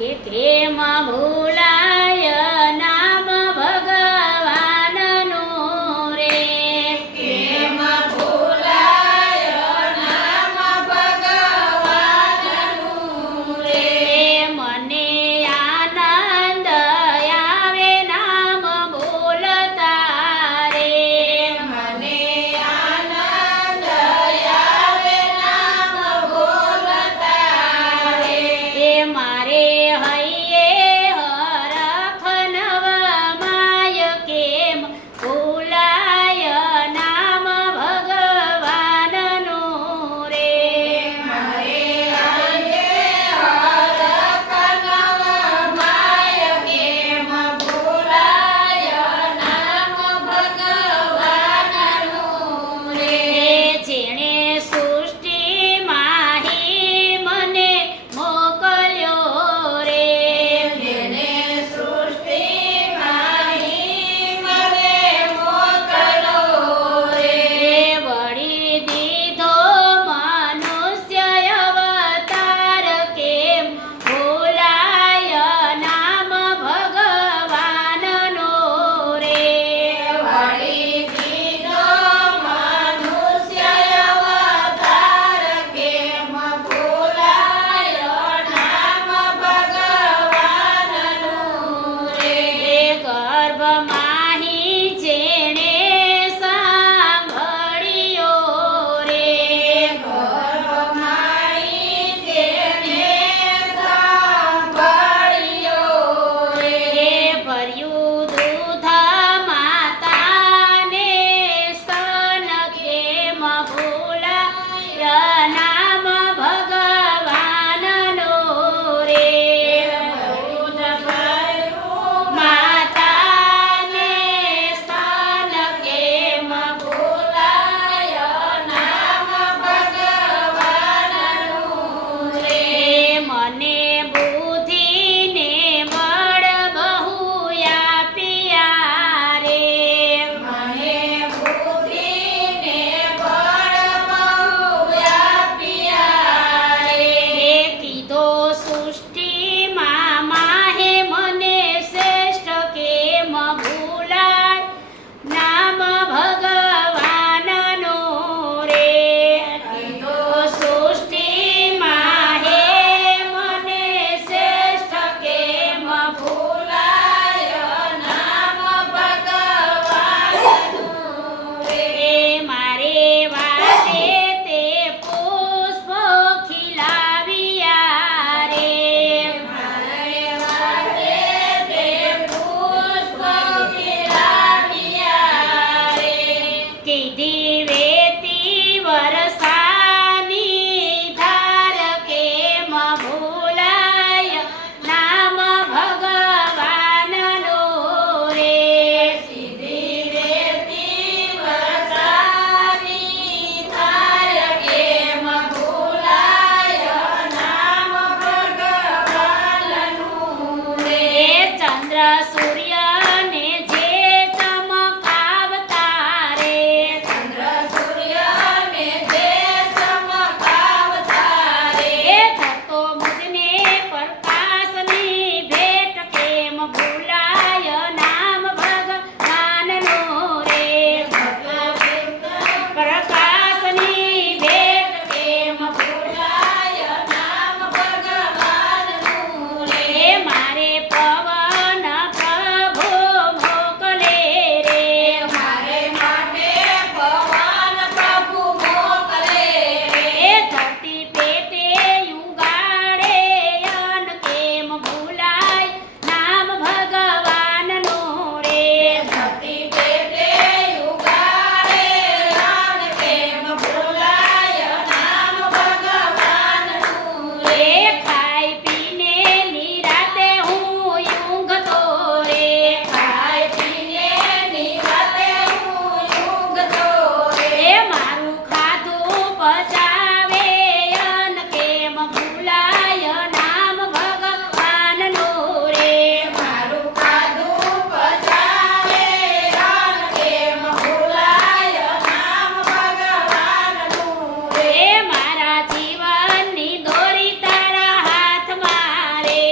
કે કેમ ભૂલાય નામ ભગવાનનું રે. કેમ ભૂલાય નામ ભગવાનનું રે. મને આનંદ આવે નામ બોલતા રે. મને આનંદ આવે નામ બોલતા રે. મારે હૈયે હરખ નવમાય કેમ ભૂલાય નામ ભગવાનનું રે. મારે હૈયે હરખ નવમાય કેમ ભૂલાય નામ ભગવાનનું રે. જેણે સૃષ્ટિ માહી મને મોકલ્યો રે. જેને સૃષ્ટિમાં મને મોકલો રે. વળી દીધો મનુષ્ય અવતાર કેમ ભૂલાય નામ ભગવાનનો રે. વળી દીધો મનુષ્ય અવતાર કેમ ભૂલાય નામ ભગવાનનું રે. ગર્ભમાહી જેણે સાંભળ્યો રે. ગર્ભમાઈ જેને સાંભળ્યો રે. ભર્યું દૂધ માતાને સ્તન કેમ ભૂલાય નામ ભગવાનનો રે. દૂધ ભર્યું માતાને સ્તન કેમ ભૂલાય નામ ભગવાનનું રે. મને બુદ્ધિને બળ બહુ આપ્યા રે. મને બુદ્ધિને બળ બહુ આપ્યા રે. કીધો સૃષ્ટિમાં માહે મને શ્રેષ્ઠ કેમ ભૂલાય નામ ભગવાનનો રે. કીધો સૃષ્ટિમાં હે મને શ્રેષ્ઠ કેમ ભૂલાય નામ ભગવાનનું રે. મારે વાતે તે પુષ્પ ખીલાવ્યા રે. મારે વાતે તે પુષ્પ ખીલાવ્યા રે. કીધી વેતી વરસાની ધાર કેમ ભૂલાય નામ ભગવાનનો રે. સીધી રેતી વરસાની ધાર કેમ ભૂલાય નામ ભગવાનનું રે. ચંદ્ર સૂર્યને જે ચમકાવતા રે. ચંદ્ર સૂર્યને જે ચમકાવતા રે. થતો મુજને પ્રકાશની ભેટ કેમ ભૂલાય નામ ભગવાનનો રે. પ્રકાશની ભેટ કેમ ભૂલાય નામ ભગવાનનું રે. મારે પવન પ્રભુ મોકલે રે. મારે માટે પવન પ્રભુ મોકલે રે. ધરતી પેટે યુગાડે અન કેમ ભૂલાય નામ ભગવાનનો રે. ધરતી પેટે યુગાડે રાન કેમ ભૂલાય નામ ભગવાનનું રે. ખાઈ પીને નિરાતે હું ઊંઘતો રે. ખાઈ પીને નિરાતે હું ઊંઘતો રે. મારું ખાધું પચાવે અન કેમ ભૂલાય નામ ભગવાનનો રે. મારું ખાધું પચાવે રાન કેમ ભૂલાય નામ ભગવાનનું રે. મારા જીવનની દોરી તારા હાથમાં રે.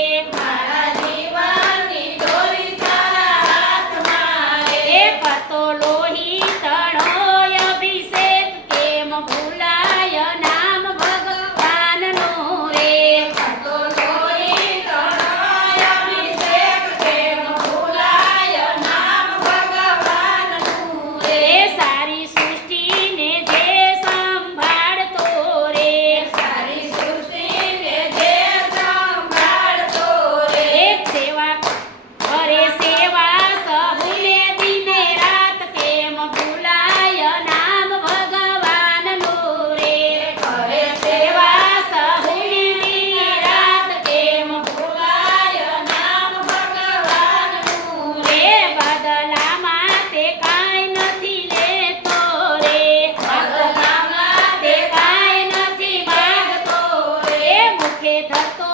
ઓળખે થતો